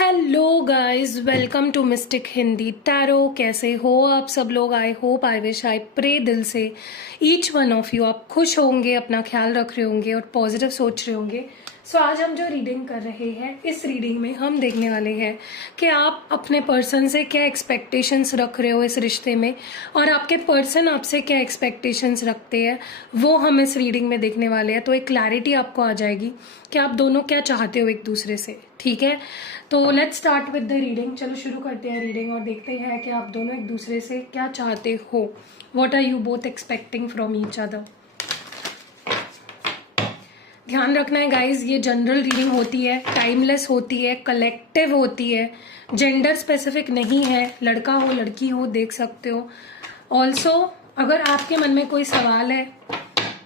Hello guys, welcome to mystic Hindi tarot. कैसे हो आप सब लोग? I hope, I wish, I pray दिल से ईच वन ऑफ यू आप खुश होंगे, अपना ख्याल रख रहे होंगे और पॉजिटिव सोच रहे होंगे। सो आज हम जो रीडिंग कर रहे हैं, इस रीडिंग में हम देखने वाले हैं कि आप अपने पर्सन से क्या एक्सपेक्टेशंस रख रहे हो इस रिश्ते में, और आपके पर्सन आपसे क्या एक्सपेक्टेशंस रखते हैं वो हम इस रीडिंग में देखने वाले हैं। तो एक क्लैरिटी आपको आ जाएगी कि आप दोनों क्या चाहते हो एक दूसरे से। ठीक है, तो let's start with the reading. चलो शुरू करते हैं रीडिंग और देखते हैं कि आप दोनों एक दूसरे से क्या चाहते हो। What are you both expecting from each other. ध्यान रखना है गाइज, ये जनरल रीडिंग होती है, टाइमलेस होती है, कलेक्टिव होती है, जेंडर स्पेसिफिक नहीं है। लड़का हो लड़की हो देख सकते हो। ऑल्सो अगर आपके मन में कोई सवाल है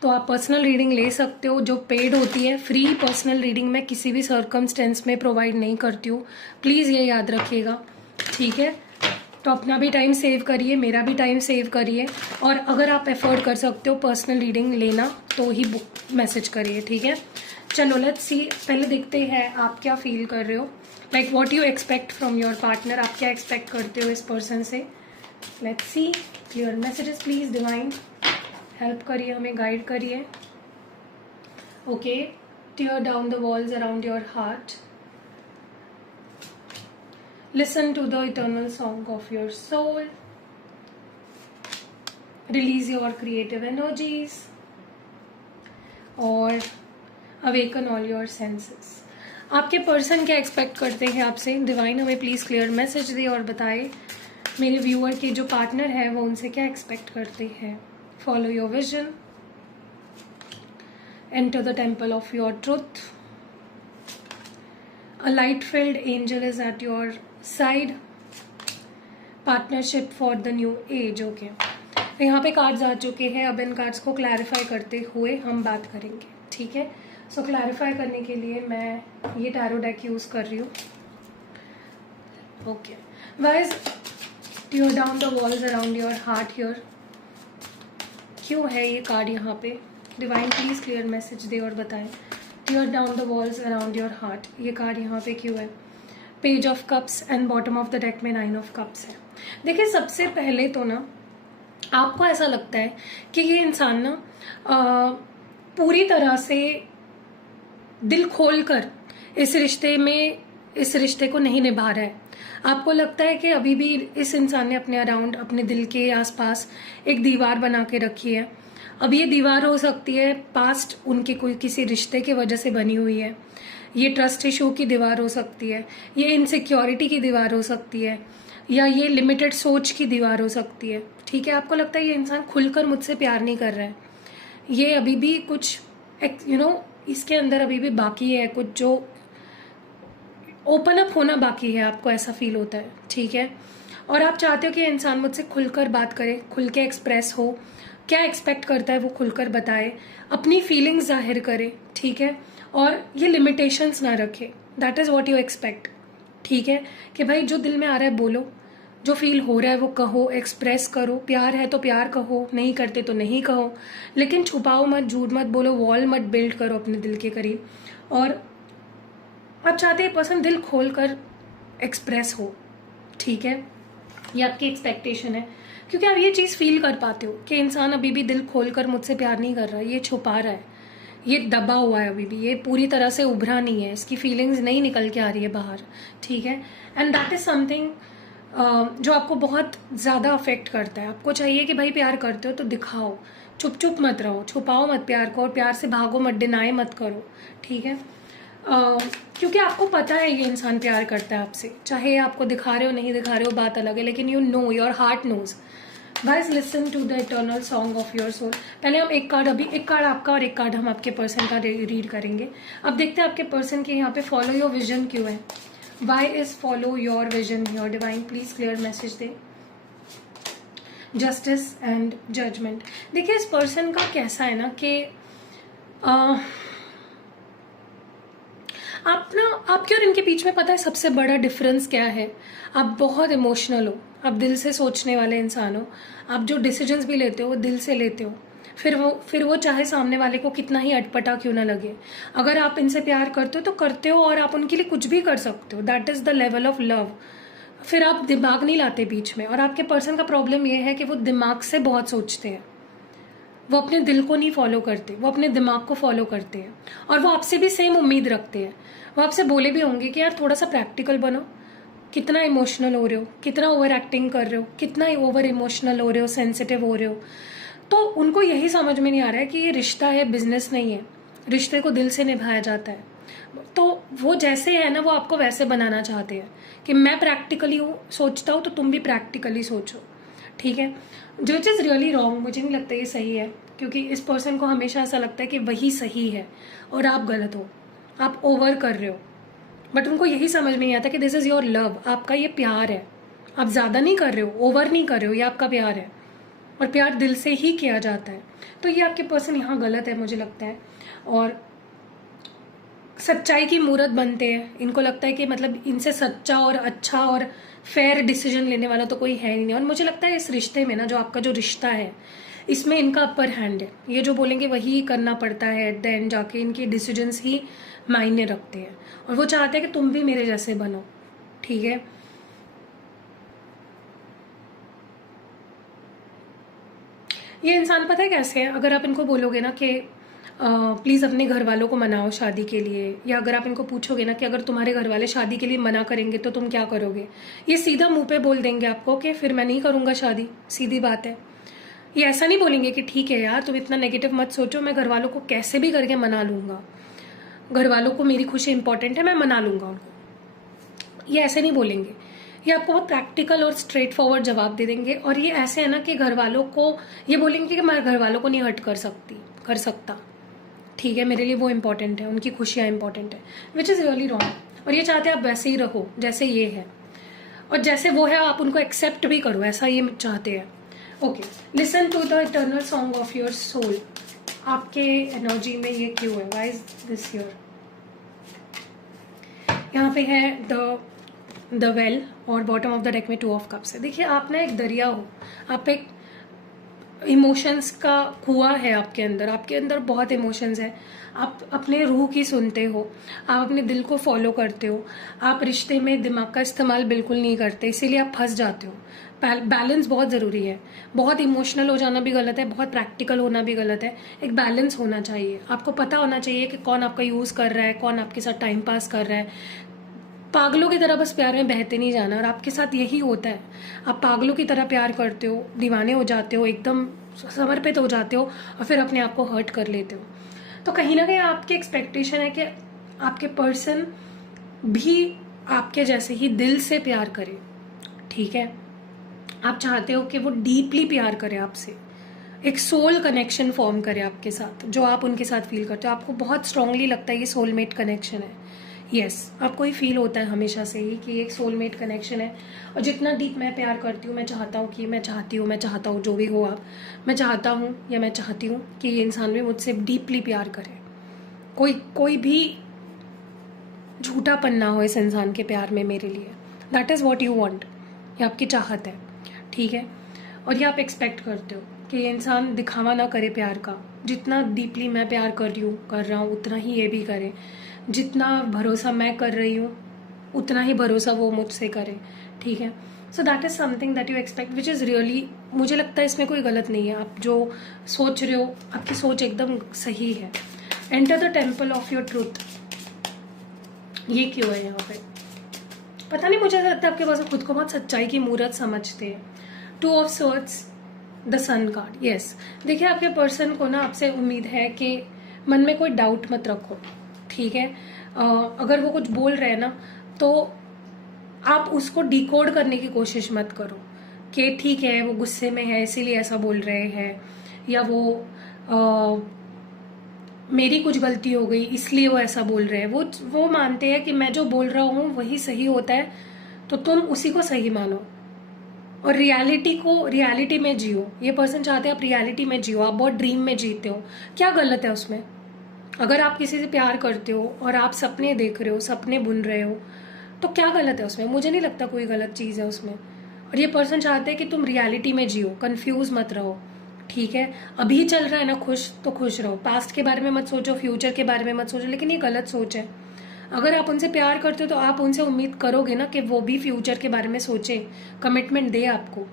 तो आप पर्सनल रीडिंग ले सकते हो, जो पेड होती है। फ्री पर्सनल रीडिंग मैं किसी भी सर्कमस्टेंस में प्रोवाइड नहीं करती हूँ, प्लीज़ ये याद रखिएगा। ठीक है, तो अपना भी टाइम सेव करिए, मेरा भी टाइम सेव करिए, और अगर आप एफोर्ड कर सकते हो पर्सनल रीडिंग लेना तो ही बुक मैसेज करिए। ठीक है, चलो लेट्स सी। पहले देखते हैं आप क्या फील कर रहे हो, like what you expect from your partner. आप क्या एक्सपेक्ट करते हो इस पर्सन से। Let's see. Clear messages please divine, help करिए, हमें गाइड करिए। Okay, tear down the walls around your heart, listen to the eternal song of your soul, release your creative energies और awaken all your senses। आपके person क्या expect करते हैं आपसे, divine हमें प्लीज क्लियर मैसेज दे और बताए मेरे व्यूअर के जो पार्टनर है वो उनसे क्या एक्सपेक्ट करते हैं। Follow your vision, enter the temple of your truth, a light filled angel is at your side, partnership for the new age। Okay, यहाँ पे कार्ड्स आ चुके हैं, अब इन कार्ड्स को क्लैरिफाई करते हुए हम बात करेंगे। ठीक है, सो क्लैरिफाई करने के लिए मैं ये टैरो डेक यूज कर रही हूँ। Okay guys, tear down the walls around your heart here. क्यों है ये कार्ड यहाँ पे, डिवाइन प्लीज क्लियर मैसेज दे और बताएं। Tear down the walls around your heart, ये कार्ड यहाँ पे क्यों है। Page of cups and bottom of the deck में 9 ऑफ कप्स है। देखिए, सबसे पहले तो ना आपको ऐसा लगता है कि ये इंसान ना पूरी तरह से दिल खोल कर इस रिश्ते को नहीं निभा रहा है। आपको लगता है कि अभी भी इस इंसान ने अपने अराउंड, अपने दिल के आसपास एक दीवार बना के रखी है। अब ये दीवार हो सकती है पास्ट उनके कोई किसी रिश्ते की वजह से बनी हुई है, ये ट्रस्ट इशू की दीवार हो सकती है, ये इनसिक्योरिटी की दीवार हो सकती है, या ये लिमिटेड सोच की दीवार हो सकती है। ठीक है, आपको लगता है ये इंसान खुलकर मुझसे प्यार नहीं कर रहा है, ये अभी भी कुछ इसके अंदर अभी भी बाकी है, कुछ जो ओपन अप होना बाकी है, आपको ऐसा फील होता है। ठीक है, और आप चाहते हो कि इंसान मुझसे खुलकर बात करे, खुल के एक्सप्रेस हो, क्या एक्सपेक्ट करता है वो खुलकर बताए, अपनी फीलिंग्स जाहिर करे। ठीक है, और ये लिमिटेशंस ना रखे, that is what you expect. ठीक है, कि भाई जो दिल में आ रहा है बोलो, जो फील हो रहा है वो कहो, एक्सप्रेस करो। प्यार है तो प्यार कहो, नहीं करते तो नहीं कहो, लेकिन छुपाओ मत, झूठ मत बोलो, वॉल मत बिल्ड करो अपने दिल के करीब। और आप चाहते हैं पर्सन दिल खोल कर एक्सप्रेस हो। ठीक है, ये आपकी एक्सपेक्टेशन है, क्योंकि आप ये चीज़ फील कर पाते हो कि इंसान अभी भी दिल खोलकर मुझसे प्यार नहीं कर रहा है, ये छुपा रहा है, ये दबा हुआ है, अभी भी ये पूरी तरह से उभरा नहीं है, इसकी फीलिंग्स नहीं निकल के आ रही है बाहर। ठीक है, एंड दैट इज समथिंग जो आपको बहुत ज़्यादा अफेक्ट करता है। आपको चाहिए कि भाई प्यार करते हो तो दिखाओ, चुप चुप मत रहो, छुपाओ मत प्यार को, और प्यार से भागो मत, डिनाई मत करो। ठीक है, क्योंकि आपको पता है ये इंसान प्यार करता है आपसे, चाहे आपको दिखा रहे हो नहीं दिखा रहे हो बात अलग है, लेकिन you know, your heart knows. Guys, listen to the eternal song of your soul. पहले हम एक कार्ड आपका और एक कार्ड हम आपके पर्सन का रीड करेंगे। अब देखते हैं आपके पर्सन के यहाँ पे फॉलो योर विजन क्यों है। Why is follow your vision your, divine please clear message दे। Justice and judgement. देखिए, इस पर्सन का कैसा है ना कि आपके और इनके बीच में पता है सबसे बड़ा डिफरेंस क्या है। आप बहुत इमोशनल हो, आप दिल से सोचने वाले इंसान हो, आप जो डिसीजंस भी लेते हो वो दिल से लेते हो, फिर वो चाहे सामने वाले को कितना ही अटपटा क्यों ना लगे, अगर आप इनसे प्यार करते हो तो करते हो और आप उनके लिए कुछ भी कर सकते हो। That is the level of love. फिर आप दिमाग नहीं लाते बीच में। और आपके पर्सन का प्रॉब्लम ये है कि वो दिमाग से बहुत सोचते हैं, वो अपने दिल को नहीं फॉलो करते, वो अपने दिमाग को फॉलो करते हैं। और वो आपसे भी सेम उम्मीद रखते हैं। वो आपसे बोले भी होंगे कि यार थोड़ा सा प्रैक्टिकल बनो, कितना इमोशनल हो रहे हो, कितना ओवर एक्टिंग कर रहे हो, कितना ओवर इमोशनल हो रहे हो, सेंसिटिव हो रहे हो। तो उनको यही समझ में नहीं आ रहा है कि ये रिश्ता है, बिजनेस नहीं है। रिश्ते को दिल से निभाया जाता है। तो वो जैसे है ना, वो आपको वैसे बनाना चाहते हैं कि मैं प्रैक्टिकली सोचता हूँ तो तुम भी प्रैक्टिकली सोचो, ठीक है। जो चीज़ रियली रॉन्ग, मुझे नहीं लगता ये सही है, क्योंकि इस पर्सन को हमेशा ऐसा लगता है कि वही सही है और आप गलत हो, आप ओवर कर रहे हो। बट उनको यही समझ में नहीं आता कि दिस इज़ योर लव, आपका ये प्यार है। आप ज़्यादा नहीं कर रहे हो, ओवर नहीं कर रहे हो, ये आपका प्यार है और प्यार दिल से ही किया जाता है। तो ये आपके पर्सन यहाँ गलत है मुझे लगता है। और सच्चाई की मूरत बनते हैं। इनको लगता है कि मतलब इनसे सच्चा और अच्छा और फेयर डिसीजन लेने वाला तो कोई है ही नहीं। और मुझे लगता है इस रिश्ते में ना, जो आपका जो रिश्ता है, इसमें इनका अपर हैंड है। ये जो बोलेंगे वही करना पड़ता है। एट द एंड जाके इनके डिसीजंस ही मायने रखते हैं और वो चाहते हैं कि तुम भी मेरे जैसे बनो, ठीक है। ये इंसान पता है कैसे है, अगर आप इनको बोलोगे ना कि प्लीज़ अपने घर वालों को मनाओ शादी के लिए, या अगर आप इनको पूछोगे ना कि अगर तुम्हारे घर वाले शादी के लिए मना करेंगे तो तुम क्या करोगे, ये सीधा मुंह पे बोल देंगे आपको कि फिर मैं नहीं करूँगा शादी, सीधी बात है। ये ऐसा नहीं बोलेंगे कि ठीक है यार तुम इतना नेगेटिव मत सोचो, मैं घर वालों को कैसे भी करके मना लूँगा, घर वालों को मेरी खुशी इंपॉर्टेंट है, मैं मना लूँगा उनको। ये ऐसे नहीं बोलेंगे। ये आपको बहुत प्रैक्टिकल और स्ट्रेट फॉरवर्ड जवाब दे देंगे। और ये ऐसे है ना कि घर वालों को ये बोलेंगे कि मैं घर वालों को नहीं हर्ट कर सकता, ठीक है, मेरे लिए वो इंपॉर्टेंट है, उनकी खुशियाँ इंपॉर्टेंट है, विच इज़ रियली रॉन्ग। और ये चाहते हैं आप वैसे ही रहो जैसे ये है, और जैसे वो है आप उनको एक्सेप्ट भी करो, ऐसा ये चाहते हैं। Okay, listen to the eternal song of your soul. आपके एनर्जी में ये क्यों है, वाई इज दिस हियर। यहाँ पे है द वेल और बॉटम ऑफ द डेक में 2 ऑफ कप्स है। देखिए आप ना एक दरिया हो, आप एक इमोशंस का कुआं है आपके अंदर बहुत इमोशंस है। आप अपने रूह की सुनते हो, आप अपने दिल को फॉलो करते हो, आप रिश्ते में दिमाग का इस्तेमाल बिल्कुल नहीं करते, इसीलिए आप फंस जाते हो। बैलेंस बहुत ज़रूरी है। बहुत इमोशनल हो जाना भी गलत है, बहुत प्रैक्टिकल होना भी गलत है। एक बैलेंस होना चाहिए। आपको पता होना चाहिए कि कौन आपका यूज़ कर रहा है, कौन आपके साथ टाइम पास कर रहा है। पागलों की तरह बस प्यार में बहते नहीं जाना। और आपके साथ यही होता है, आप पागलों की तरह प्यार करते हो, दीवाने हो जाते हो, एकदम समर्पित हो जाते हो और फिर अपने आप को हर्ट कर लेते हो। तो कहीं ना कहीं आपकी एक्सपेक्टेशन है कि आपके पर्सन भी आपके जैसे ही दिल से प्यार करे, ठीक है। आप चाहते हो कि वो डीपली प्यार करे आपसे, एक सोल कनेक्शन फॉर्म करे आपके साथ, जो आप उनके साथ फील करते हो। आपको बहुत स्ट्रांगली लगता है ये सोलमेट कनेक्शन है। यस, आपको ही फील होता है हमेशा से ही कि एक सोलमेट कनेक्शन है। और जितना डीप मैं प्यार करती हूँ, मैं चाहता हूँ जो भी हो आप, मैं चाहता हूँ या मैं चाहती हूँ कि ये इंसान भी मुझसे डीपली प्यार करे। कोई भी झूठापन ना हो इस इंसान के प्यार में मेरे लिए। That is what you want, ये आपकी चाहत है, ठीक है। और ये आप एक्सपेक्ट करते हो कि ये इंसान दिखावा ना करे प्यार का। जितना डीपली मैं प्यार कर रहा हूँ उतना ही ये भी करे। जितना भरोसा मैं कर रही हूँ उतना ही भरोसा वो मुझसे करे, ठीक है। So that is something that you expect, which is really, मुझे लगता है इसमें कोई गलत नहीं है। आप जो सोच रहे हो, आपकी सोच एकदम सही है। Enter the temple of your truth, ये क्यों है यहाँ पे पता नहीं, मुझे ऐसा लगता है आपके पास खुद को बहुत सच्चाई की मूरत समझते हैं। 2 of swords, the sun card. Yes, देखिए आपके पर्सन को ना आपसे उम्मीद है कि मन में कोई डाउट मत रखो, ठीक है। अगर वो कुछ बोल रहे हैं ना तो आप उसको डिकोड करने की कोशिश मत करो कि ठीक है वो गुस्से में है इसीलिए ऐसा बोल रहे हैं, या वो मेरी कुछ गलती हो गई इसलिए वो ऐसा बोल रहे हैं। वो मानते हैं कि मैं जो बोल रहा हूँ वही सही होता है, तो तुम उसी को सही मानो और रियलिटी में जियो। ये पर्सन चाहते हैं आप रियलिटी में जियो, आप बहुत ड्रीम में जीते हो। क्या गलत है उसमें? अगर आप किसी से प्यार करते हो और आप सपने देख रहे हो, सपने बुन रहे हो, तो क्या गलत है उसमें? मुझे नहीं लगता कोई गलत चीज़ है उसमें। और ये पर्सन चाहते हैं कि तुम रियलिटी में जियो, कंफ्यूज मत रहो, ठीक है, अभी चल रहा है ना खुश, तो खुश रहो, पास्ट के बारे में मत सोचो, फ्यूचर के बारे में मत सोचो, लेकिन ये गलत सोच है। अगर आप उनसे प्यार करते हो तो आप उनसे उम्मीद करोगे ना कि वो भी फ्यूचर के बारे में सोचे, कमिटमेंट दे आपको,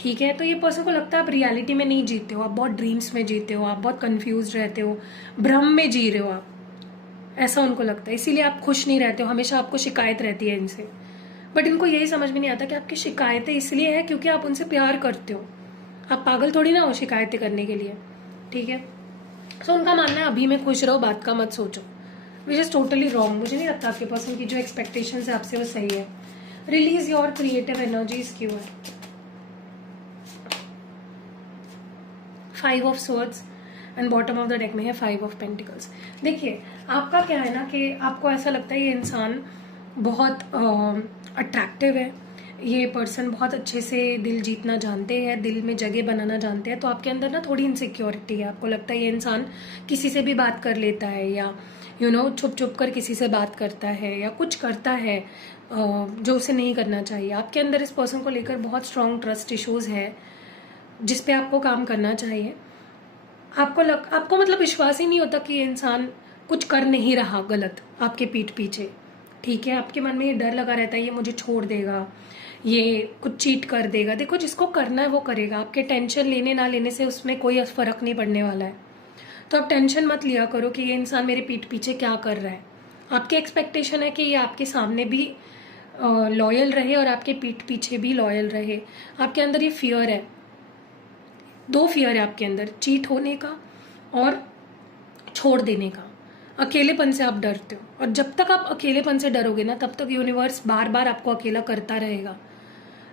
ठीक है। तो ये पर्सन को लगता है आप रियलिटी में नहीं जीते हो, आप बहुत ड्रीम्स में जीते हो, आप बहुत कंफ्यूज रहते हो, भ्रम में जी रहे हो आप, ऐसा उनको लगता है, इसीलिए आप खुश नहीं रहते हो, हमेशा आपको शिकायत रहती है इनसे। बट इनको यही समझ में नहीं आता कि आपकी शिकायतें इसलिए है क्योंकि आप उनसे प्यार करते हो, आप पागल थोड़ी ना हो शिकायतें करने के लिए, ठीक है। सो उनका मानना है अभी में खुश रहो, बात का मत सोचो, विच इज टोटली रॉन्ग। मुझे नहीं लगता आपके पर्सन की जो एक्सपेक्टेशंस है आपसे वो सही है। रिलीज योर क्रिएटिव एनर्जीज क्यों है? 5 of swords and bottom of the deck में है 5 ऑफ पेंटिकल्स। देखिए आपका क्या है ना कि आपको ऐसा लगता है ये इंसान बहुत अट्रैक्टिव है, ये पर्सन बहुत अच्छे से दिल जीतना जानते हैं, दिल में जगह बनाना जानते हैं, तो आपके अंदर ना थोड़ी इनसिक्योरिटी है, आपको लगता है ये इंसान किसी से भी बात कर लेता है, या छुप छुप कर किसी से बात करता है, या कुछ करता है जो उसे नहीं करना चाहिए। आपके अंदर इस पर्सन को लेकर बहुत स्ट्रॉन्ग ट्रस्ट इश्यूज है जिस पे आपको काम करना चाहिए। आपको मतलब विश्वास ही नहीं होता कि ये इंसान कुछ कर नहीं रहा गलत आपके पीठ पीछे, ठीक है। आपके मन में ये डर लगा रहता है ये मुझे छोड़ देगा, ये कुछ चीट कर देगा। देखो जिसको करना है वो करेगा, आपके टेंशन लेने ना लेने से उसमें कोई फर्क नहीं पड़ने वाला है, तो आप टेंशन मत लिया करो कि ये इंसान मेरे पीठ पीछे क्या कर रहा है। आपकी एक्सपेक्टेशन है कि ये आपके सामने भी लॉयल रहे और आपके पीठ पीछे भी लॉयल रहे। आपके अंदर ये फियर है, 2 फियर है आपके अंदर, चीट होने का और छोड़ देने का। अकेलेपन से आप डरते हो, और जब तक आप अकेलेपन से डरोगे ना तब तक यूनिवर्स बार बार आपको अकेला करता रहेगा।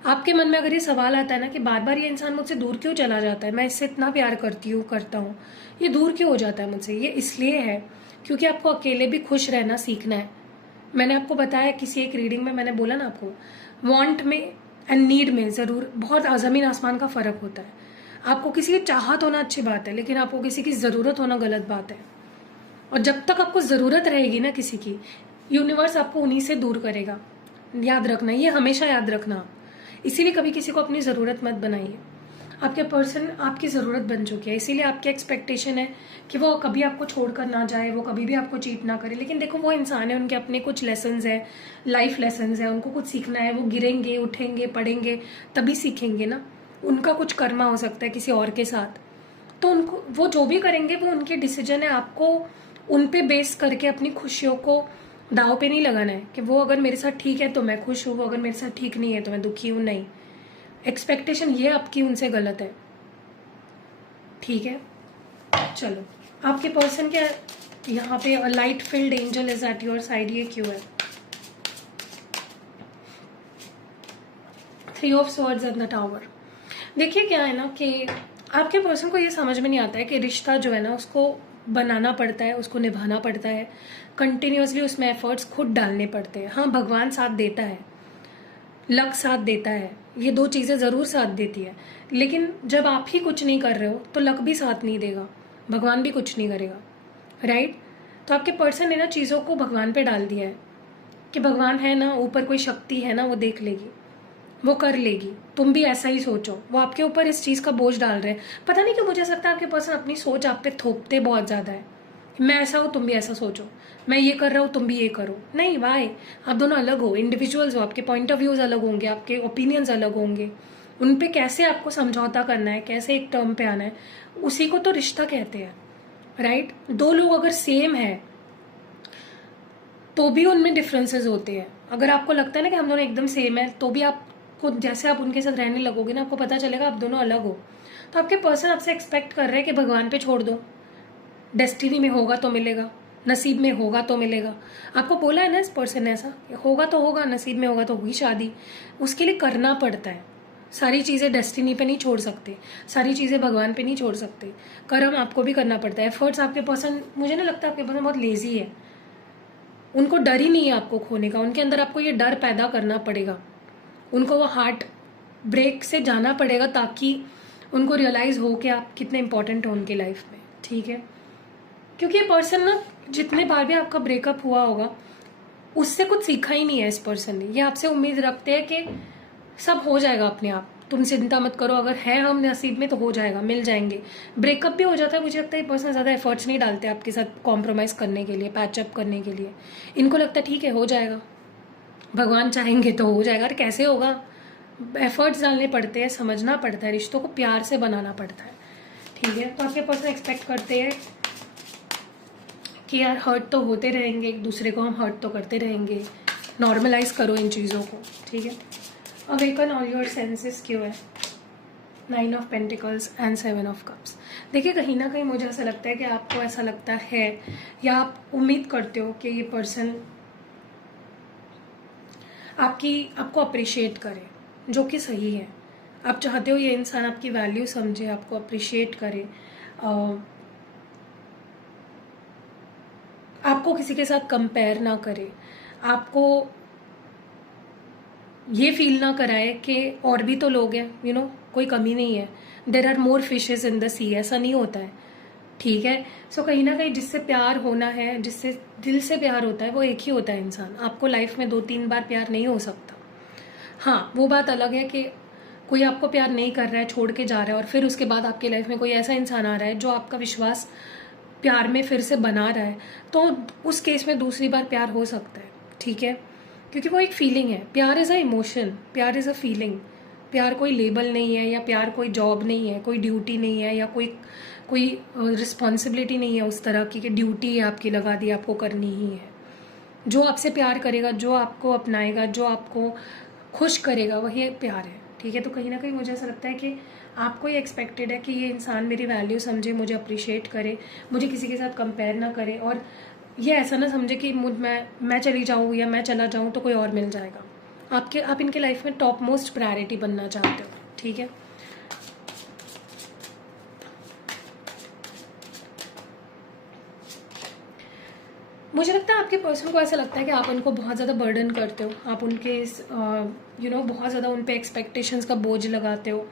आपके मन में अगर ये सवाल आता है ना कि बार बार ये इंसान मुझसे दूर क्यों चला जाता है, मैं इससे इतना प्यार करता हूँ, ये दूर क्यों हो जाता है मुझसे, ये इसलिए है क्योंकि आपको अकेले भी खुश रहना सीखना है। मैंने आपको बताया किसी एक रीडिंग में, मैंने बोला ना आपको, वांट में एंड नीड में ज़रूर बहुत ज़मीन आसमान का फ़र्क होता है। आपको किसी की चाहत होना अच्छी बात है, लेकिन आपको किसी की ज़रूरत होना गलत बात है। और जब तक आपको ज़रूरत रहेगी ना किसी की, यूनिवर्स आपको उन्हीं से दूर करेगा, याद रखना, ये हमेशा याद रखना। इसीलिए कभी किसी को अपनी ज़रूरत मत बनाइए। आपके पर्सन आपकी ज़रूरत बन चुकी है, इसीलिए आपकी एक्सपेक्टेशन है कि वो कभी आपको छोड़कर ना जाए, वो कभी भी आपको चीट ना करे। लेकिन देखो वो इंसान है, उनके अपने कुछ लेसन्स है, लाइफ लेसन्स है, उनको कुछ सीखना है, वो गिरेंगे उठेंगे पढ़ेंगे तभी सीखेंगे ना। उनका कुछ कर्मा हो सकता है किसी और के साथ, तो उनको वो जो भी करेंगे वो उनके डिसीजन है। आपको उन पे बेस करके अपनी खुशियों को दाव पे नहीं लगाना है कि वो अगर मेरे साथ ठीक है तो मैं खुश हूँ, वो अगर मेरे साथ ठीक नहीं है तो मैं दुखी हूँ, नहीं। एक्सपेक्टेशन ये आपकी उनसे गलत है, ठीक है। चलो आपके पर्सन के यहाँ पे light field angel is at your side, ये क्यों है? 3 of swords and the tower. देखिए क्या है ना कि आपके पर्सन को ये समझ में नहीं आता है कि रिश्ता जो है ना उसको बनाना पड़ता है, उसको निभाना पड़ता है, कंटिन्यूसली उसमें एफर्ट्स खुद डालने पड़ते हैं। हाँ भगवान साथ देता है, लक साथ देता है, ये 2 चीज़ें ज़रूर साथ देती है, लेकिन जब आप ही कुछ नहीं कर रहे हो तो लक भी साथ नहीं देगा, भगवान भी कुछ नहीं करेगा, राइट। तो आपके पर्सन ने ना चीज़ों को भगवान पे डाल दिया है कि भगवान है ना, ऊपर कोई शक्ति है ना, वो देख लेगी, वो कर लेगी। तुम भी ऐसा ही सोचो, वो आपके ऊपर इस चीज़ का बोझ डाल रहे हैं। पता नहीं क्यों मुझे ऐसा लगता है आपके पर्सन अपनी सोच आप पे थोपते बहुत ज़्यादा है, मैं ऐसा हूँ तुम भी ऐसा सोचो, मैं ये कर रहा हूँ तुम भी ये करो। नहीं वाई, आप दोनों अलग हो, इंडिविजुअल्स हो, आपके पॉइंट ऑफ व्यूज अलग होंगे, आपके ओपिनियंस अलग होंगे, उन पे कैसे आपको समझौता करना है, कैसे एक टर्म पे आना है, उसी को तो रिश्ता कहते हैं, राइट। 2 लोग अगर सेम है तो भी उनमें डिफरेंसेस होते हैं। अगर आपको लगता है ना कि हम दोनों एकदम सेम है, तो भी आपको जैसे आप उनके साथ रहने लगोगे ना, आपको पता चलेगा आप दोनों अलग हो। तो आपके पर्सन आपसे एक्सपेक्ट कर रहे हैं कि भगवान पे छोड़ दो, डेस्टिनी में होगा तो मिलेगा, नसीब में होगा तो मिलेगा। आपको बोला है ना इस पर्सन ने ऐसा, होगा तो होगा, नसीब में होगा तो होगी शादी। उसके लिए करना पड़ता है, सारी चीज़ें डेस्टिनी पे नहीं छोड़ सकते, सारी चीज़ें भगवान पे नहीं छोड़ सकते, कर्म आपको भी करना पड़ता है, एफर्ट्स। आपके पर्सन, मुझे ना लगता है आपके पर्सन बहुत लेजी है, उनको डर ही नहीं है आपको खोने का, उनके अंदर आपको ये डर पैदा करना पड़ेगा, उनको वो हार्ट ब्रेक से जाना पड़ेगा ताकि उनको रियलाइज़ हो कि आप कितने इंपॉर्टेंट हो उनकी लाइफ में, ठीक है। क्योंकि ये पर्सन ना जितने बार भी आपका ब्रेकअप हुआ होगा उससे कुछ सीखा ही नहीं है इस पर्सन ने। ये आपसे उम्मीद रखते हैं कि सब हो जाएगा अपने आप, तुम चिंता मत करो, अगर है हम नसीब में तो हो जाएगा, मिल जाएंगे। ब्रेकअप भी हो जाता है, मुझे लगता है ये पर्सन ज़्यादा एफर्ट्स नहीं डालते आपके साथ कॉम्प्रोमाइज़ करने के लिए, पैचअप करने के लिए। इनको लगता है ठीक है हो जाएगा, भगवान चाहेंगे तो हो जाएगा। अरे कैसे होगा, एफर्ट्स डालने पड़ते हैं, समझना पड़ता है, रिश्तों को प्यार से बनाना पड़ता है, ठीक है। तो आपके पर्सन एक्सपेक्ट करते हैं कि यार हर्ट तो होते रहेंगे, एक दूसरे को हम हर्ट तो करते रहेंगे, नॉर्मलाइज करो इन चीज़ों को, ठीक है। अवेकन ऑल योर सेंसेस क्यों है, 9 of pentacles and 7 of cups. देखिए कहीं ना कहीं मुझे ऐसा लगता है कि आपको ऐसा लगता है या आप उम्मीद करते हो कि ये पर्सन आपको अप्रिशिएट करे, जो कि सही है। आप चाहते हो ये इंसान आपकी वैल्यू समझे, आपको अप्रिशिएट करे, आपको किसी के साथ कंपेयर ना करे, आपको ये फील ना कराए कि और भी तो लोग हैं, यू नो, कोई कमी नहीं है, there are more fishes in the sea, ऐसा नहीं होता है, ठीक है। सो कहीं ना कहीं जिससे प्यार होना है, जिससे दिल से प्यार होता है, वो एक ही होता है इंसान। आपको लाइफ में 2-3 बार प्यार नहीं हो सकता। हाँ, वो बात अलग है कि कोई आपको प्यार नहीं कर रहा है, छोड़ के जा रहा है, और फिर उसके बाद आपकी लाइफ में कोई ऐसा इंसान आ रहा है जो आपका विश्वास प्यार में फिर से बना रहा है, तो उस केस में दूसरी बार प्यार हो सकता है, ठीक है। क्योंकि वो एक फीलिंग है, प्यार इज़ अ इमोशन, प्यार इज़ अ फीलिंग। प्यार कोई लेबल नहीं है, या प्यार कोई जॉब नहीं है, कोई ड्यूटी नहीं है, या कोई रिस्पॉन्सिबिलिटी नहीं है उस तरह की कि ड्यूटी है आपकी लगा दी, आपको करनी ही है। जो आपसे प्यार करेगा, जो आपको अपनाएगा, जो आपको खुश करेगा, वही प्यार है, ठीक है। तो कहीं ना कहीं मुझे ऐसा लगता है कि आपको ये एक्सपेक्टेड है कि ये इंसान मेरी वैल्यू समझे, मुझे अप्रिशिएट करे, मुझे किसी के साथ कंपेयर ना करे, और ये ऐसा ना समझे कि मैं चली जाऊँ या मैं चला जाऊँ तो कोई और मिल जाएगा। आप इनके लाइफ में टॉप मोस्ट प्रायोरिटी बनना चाहते हो, ठीक है। मुझे लगता है आपके पर्सन को ऐसा लगता है कि आप उनको बहुत ज़्यादा बर्डन करते हो, आप उनके बहुत ज़्यादा उन पे एक्सपेक्टेशंस का बोझ लगाते हो,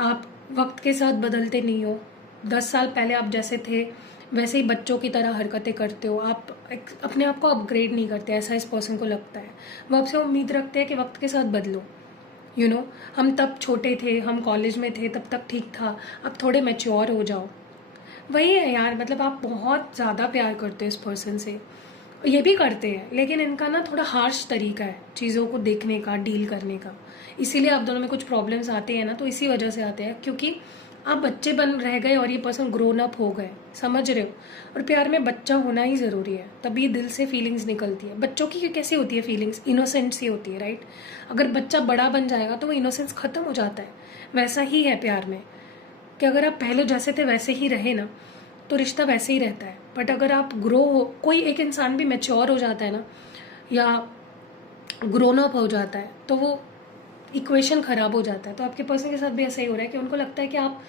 आप वक्त के साथ बदलते नहीं हो। 10 साल पहले आप जैसे थे वैसे ही बच्चों की तरह हरकतें करते हो, आप अपने आप को अपग्रेड नहीं करते, ऐसा इस पर्सन को लगता है। वो आपसे उम्मीद रखते हैं कि वक्त के साथ बदलो, यू नो, हम तब छोटे थे, हम कॉलेज में थे, तब तक ठीक था, अब थोड़े मैच्योर हो जाओ। वही है यार, मतलब आप बहुत ज़्यादा प्यार करते हो इस पर्सन से, ये भी करते हैं, लेकिन इनका ना थोड़ा हार्श तरीका है चीज़ों को देखने का, डील करने का। इसीलिए आप दोनों में कुछ प्रॉब्लम्स आते हैं ना, तो इसी वजह से आते हैं, क्योंकि आप बच्चे बन रह गए और ये पर्सन ग्रोन अप हो गए, समझ रहे हो। और प्यार में बच्चा होना ही ज़रूरी है, तभी दिल से फीलिंग्स निकलती है। बच्चों की कैसी होती है फीलिंग्स, इनोसेंट सी होती है, राइट। अगर बच्चा बड़ा बन जाएगा तो वो इनोसेंस ख़त्म हो जाता है। वैसा ही है प्यार में, कि अगर आप पहले जैसे थे वैसे ही रहे ना, तो रिश्ता वैसे ही रहता है। बट अगर आप ग्रो हो, कोई एक इंसान भी मैच्योर हो जाता है ना, या ग्रोन अप हो जाता है, तो वो इक्वेशन ख़राब हो जाता है। तो आपके पर्सन के साथ भी ऐसा ही हो रहा है कि उनको लगता है कि आप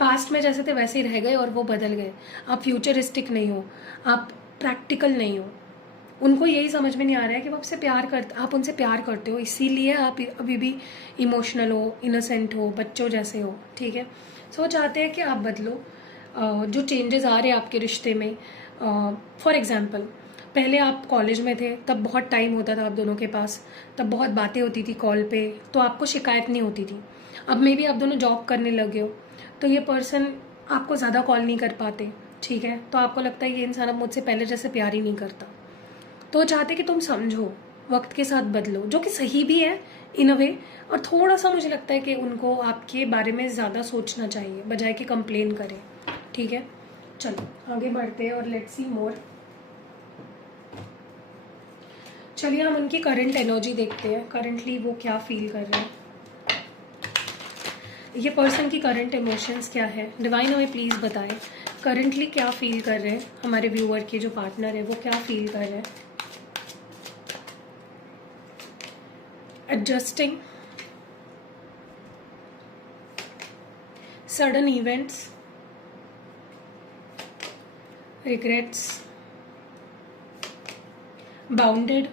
पास्ट में जैसे थे वैसे ही रह गए और वो बदल गए, आप फ्यूचरिस्टिक नहीं हो, आप प्रैक्टिकल नहीं हो। उनको यही समझ में नहीं आ रहा है कि आप उनसे प्यार करते हो, इसीलिए आप अभी भी इमोशनल हो, इनोसेंट हो, बच्चों जैसे हो, ठीक है। सो वो चाहते हैं कि आप बदलो। जो चेंजेस आ रहे हैं आपके रिश्ते में, फॉर एग्जांपल, पहले आप कॉलेज में थे तब बहुत टाइम होता था आप दोनों के पास, तब बहुत बातें होती थी कॉल पे, तो आपको शिकायत नहीं होती थी। अब मे भी आप दोनों जॉब करने लगे हो, तो ये पर्सन आपको ज़्यादा कॉल नहीं कर पाते, ठीक है। तो आपको लगता है ये इंसान अब मुझसे पहले जैसे प्यार ही नहीं करता। तो वो चाहते कि तुम समझो, वक्त के साथ बदलो, जो कि सही भी है इन अ वे। और थोड़ा सा मुझे लगता है कि उनको आपके बारे में ज़्यादा सोचना चाहिए बजाय कि कंप्लेन करें, ठीक है। चलो आगे बढ़ते हैं और लेट्स सी मोर। चलिए हम उनकी करंट एनर्जी देखते हैं, करंटली वो क्या फील कर रहे हैं। ये पर्सन की करंट इमोशंस क्या है, डिवाइन हमें प्लीज़ बताएं, करंटली क्या फील कर रहे हैं हमारे व्यूअर के जो पार्टनर है, वो क्या फील कर रहे हैं। Adjusting, sudden events, regrets, bounded,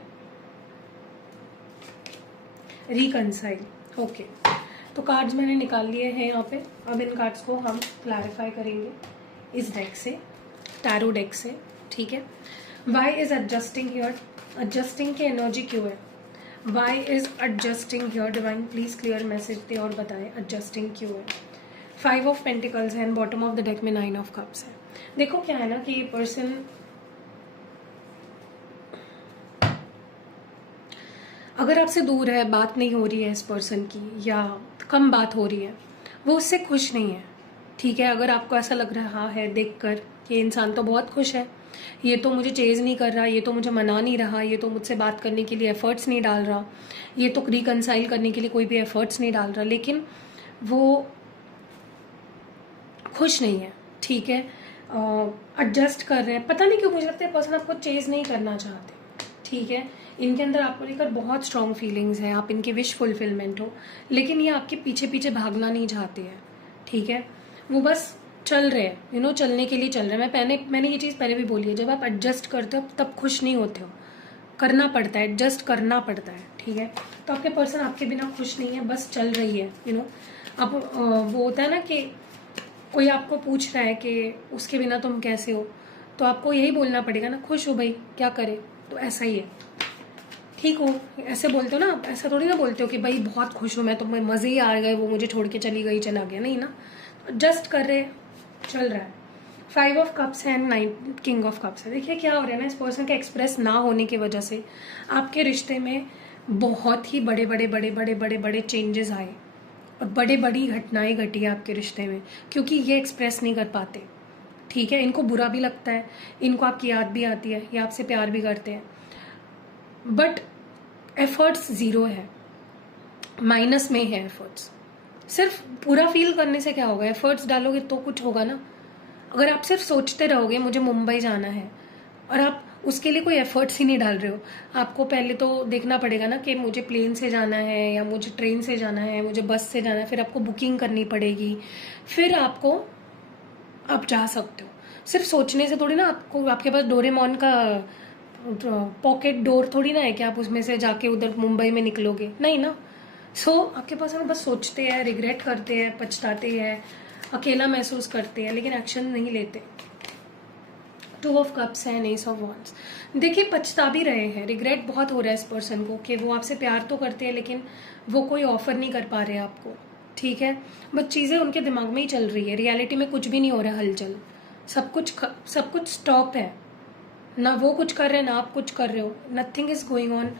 reconcile. Okay, तो कार्ड्स मैंने निकाल लिए हैं यहाँ पे। अब इन कार्ड्स को हम क्लैरिफाई करेंगे इस डेक से, टैरो डेक से, ठीक है। Why is adjusting here, adjusting की एनर्जी क्यों है। Why is adjusting here, divine please clear message दे और बताए एडजस्टिंग क्यों है। 5 ऑफ पेंटिकल्स है and bottom of the deck में 9 ऑफ कप्स है। देखो क्या है ना कि ये पर्सन अगर आपसे दूर है, बात नहीं हो रही है इस पर्सन की या कम बात हो रही है, वो उससे खुश नहीं है, ठीक है। अगर आपको ऐसा लग रहा है देखकर कि ये इंसान तो बहुत खुश है, ये तो मुझे चेज नहीं कर रहा, ये तो मुझे मना नहीं रहा, ये तो मुझसे बात करने के लिए एफर्ट्स नहीं डाल रहा, ये तो रिकंसाइल करने के लिए कोई भी एफर्ट्स नहीं डाल रहा, लेकिन वो खुश नहीं है, ठीक है। एडजस्ट कर रहे हैं, पता नहीं क्यों मुझे लगता है पर्सन आपको चेज नहीं करना चाहते, ठीक है। इनके अंदर आपको लेकर बहुत स्ट्रॉन्ग फीलिंग्स हैं, आप इनके विश फुलफिलमेंट हो, लेकिन ये आपके पीछे पीछे भागना नहीं चाहते हैं, ठीक है। वो बस चल रहे हैं, चलने के लिए चल रहे हैं। मैंने ये चीज़ पहले भी बोली है, जब आप एडजस्ट करते हो तब खुश नहीं होते हो, करना पड़ता है, एडजस्ट करना पड़ता है, ठीक है। तो आपके पर्सन आपके बिना खुश नहीं है, बस चल रही है, अब वो होता है ना कि कोई आपको पूछ रहा है कि उसके बिना तुम कैसे हो, तो आपको यही बोलना पड़ेगा ना, खुश हो भाई, क्या करे। तो ऐसा ही है, ठीक हो, ऐसे बोलते हो ना आप, ऐसा थोड़ी ना बोलते हो कि भाई बहुत खुश हूँ मैं, तो मैं मज़े ही आ गए, वो मुझे छोड़ के चली गई, चला गया, नहीं ना। जस्ट कर रहे, चल रहा है। 5 ऑफ कप्स है एंड 9 किंग ऑफ कप्स है। देखिए क्या हो रहा है ना, इस पर्सन के एक्सप्रेस ना होने की वजह से आपके रिश्ते में बहुत ही बड़े बड़े बड़े बड़े बड़े बड़े चेंजेस आए और बड़े बड़ी घटनाएं घटी है आपके रिश्ते में, क्योंकि ये एक्सप्रेस नहीं कर पाते, ठीक है। इनको बुरा भी लगता है, इनको आपकी याद भी आती है, ये आपसे प्यार भी करते हैं, बट एफर्ट्स ज़ीरो है, माइनस में है एफर्ट्स। सिर्फ पूरा फील करने से क्या होगा, एफर्ट्स डालोगे तो कुछ होगा ना। अगर आप सिर्फ सोचते रहोगे मुझे मुंबई जाना है और आप उसके लिए कोई एफर्ट्स ही नहीं डाल रहे हो, आपको पहले तो देखना पड़ेगा ना कि मुझे प्लेन से जाना है या मुझे ट्रेन से जाना है, मुझे बस से जाना है, फिर आपको बुकिंग करनी पड़ेगी, फिर आप जा सकते हो। सिर्फ सोचने से थोड़ी ना, आपको आपके पास डोरेमोन का पॉकेट डोर थोड़ी ना है कि आप उसमें से जाके उधर मुंबई में निकलोगे, नहीं ना। आपके पास हम बस सोचते हैं, रिग्रेट करते हैं, पछताते हैं, अकेला महसूस करते हैं, लेकिन एक्शन नहीं लेते। 2 ऑफ कप्स है, एस ऑफ वॉन्ड्स। देखिए पछता भी रहे हैं, रिग्रेट बहुत हो रहा है इस पर्सन को कि वो आपसे प्यार तो करते हैं लेकिन वो कोई ऑफर नहीं कर पा रहे आपको, ठीक है। बट चीज़ें उनके दिमाग में ही चल रही है, रियलिटी में कुछ भी नहीं हो रहा है हलचल, सब कुछ स्टॉप है, ना वो कुछ कर रहे हैं ना आप कुछ कर रहे हो, nothing is going on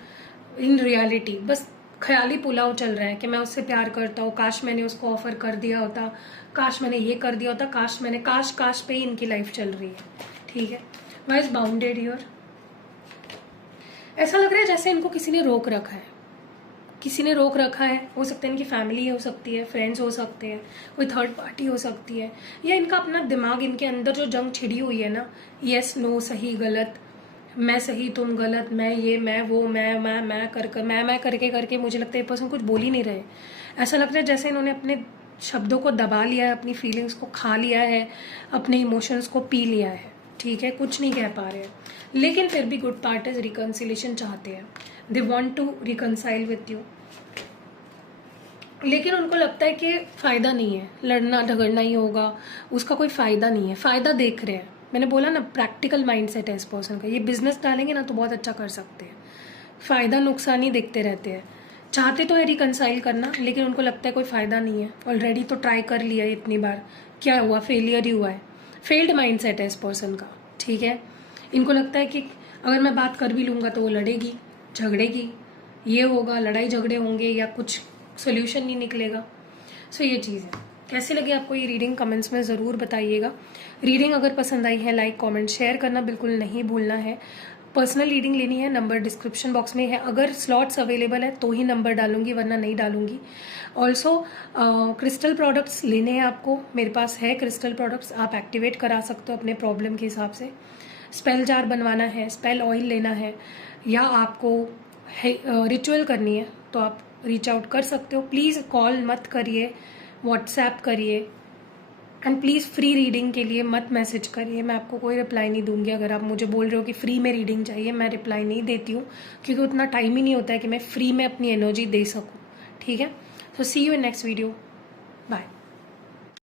in reality. बस ख्याली पुलाव चल रहा है कि मैं उससे प्यार करता हूँ, काश मैंने उसको ऑफर कर दिया होता, काश मैंने ये कर दिया होता, काश पे ही इनकी लाइफ चल रही है, ठीक है। वाई इज बाउंडेड हियर, ऐसा लग रहा है जैसे इनको किसी ने रोक रखा है, किसी ने रोक रखा है। हो सकता है इनकी फैमिली हो सकती है, फ्रेंड्स हो सकते हैं, कोई थर्ड पार्टी हो सकती है, या इनका अपना दिमाग, इनके अंदर जो जंग छिड़ी हुई है ना, यस नो, सही गलत, मैं सही तुम गलत, मैं ये मैं वो, मैं करके मुझे लगता है ये पर्सन कुछ बोल ही नहीं रहे। ऐसा लगता है जैसे इन्होंने अपने शब्दों को दबा लिया है, अपनी फीलिंग्स को खा लिया है, अपने इमोशंस को पी लिया है, ठीक है, कुछ नहीं कह पा रहे हैं। लेकिन फिर भी गुड पार्ट इज रिकन्सिलेशन चाहते हैं, they want to reconcile with you, लेकिन उनको लगता है कि फ़ायदा नहीं है, लड़ना झगड़ना ही होगा, उसका कोई फ़ायदा नहीं है, फ़ायदा देख रहे हैं। मैंने बोला ना प्रैक्टिकल माइंडसेट है इस पर्सन का, ये बिजनेस डालेंगे ना तो बहुत अच्छा कर सकते हैं, फ़ायदा नुकसान ही देखते रहते हैं। चाहते तो है रिकन्साइल करना, लेकिन उनको लगता है कोई फ़ायदा नहीं है, ऑलरेडी तो ट्राई कर लिया इतनी बार, क्या हुआ, फेलियर ही हुआ है। फेल्ड माइंडसेट है इस पर्सन का, ठीक है। इनको लगता है कि अगर मैं बात कर भी लूँगा तो वो लड़ेगी, झगड़ेगी, ये होगा, लड़ाई झगड़े होंगे या कुछ सोल्यूशन नहीं निकलेगा। ये चीज़ है। कैसी लगी आपको ये रीडिंग, कमेंट्स में ज़रूर बताइएगा। रीडिंग अगर पसंद आई है, लाइक कमेंट शेयर करना बिल्कुल नहीं भूलना है। पर्सनल रीडिंग लेनी है, नंबर डिस्क्रिप्शन बॉक्स में है, अगर स्लॉट्स अवेलेबल है तो ही नंबर डालूंगी, वरना नहीं डालूंगी। ऑल्सो क्रिस्टल प्रोडक्ट्स लेने हैं आपको, मेरे पास है क्रिस्टल प्रोडक्ट्स, आप एक्टिवेट करा सकते हो अपने प्रॉब्लम के हिसाब से। स्पेल जार बनवाना है, स्पेल ऑयल लेना है, या आपको रिचुअल करनी है तो आप रीच आउट कर सकते हो। प्लीज़ कॉल मत करिए, व्हाट्सएप करिए, एंड प्लीज़ फ्री रीडिंग के लिए मत मैसेज करिए, मैं आपको कोई रिप्लाई नहीं दूंगी। अगर आप मुझे बोल रहे हो कि फ्री में रीडिंग चाहिए, मैं रिप्लाई नहीं देती हूँ, क्योंकि उतना टाइम ही नहीं होता है कि मैं फ्री में अपनी एनर्जी दे सकूँ, ठीक है। सी यू इन नेक्स्ट वीडियो।